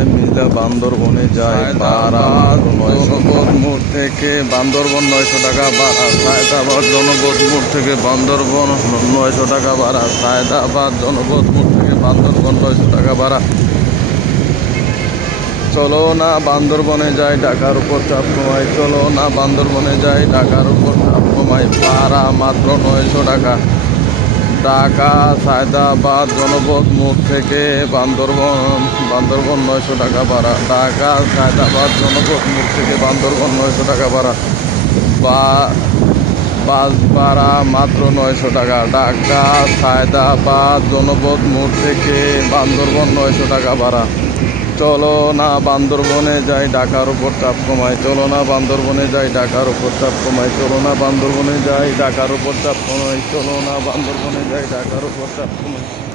সবাই মিলে বান্দরবনে যায় ভাড়া জনপদ মোড় থেকে বান্দরবন 900 টাকা ভাড়া। সায়দাবাদ জনপদ মোড় থেকে বান্দরবন 900 টাকা ভাড়া। সায়দাবাদ জনপদ মোড় থেকে বান্দরবন 900 টাকা ভাড়া। চলো না বান্দরবনে যাই, ঢাকার উপর চাপ কমাই। চলো না বান্দরবনে যাই, ঢাকার উপর চাপ কমাই। ভাড়া মাত্র 900 টাকা। ঢাকা সায়দাবাদ জনপদ মোড় থেকে বান্দরবন 900 টাকা ভাড়া। ঢাকা সায়দাবাদ জনপদ মোড় থেকে বান্দরবন 900 টাকা ভাড়া। বাস ভাড়া মাত্র 900 টাকা। ঢাকা সায়দাবাদ জনপদ মোড় থেকে বান্দরবন 900 টাকা ভাড়া। চলো না বান্দরবনে যাই, ঢাকার উপর চাপ কমাই। চলো না বান্দরবনে যাই, ঢাকার উপর চাপ কমাই। চলো না বান্দরবনে যাই, ঢাকার উপর চাপ কমাই। চলো না বান্দরবনে যাই, ঢাকার উপর চাপ কমাই।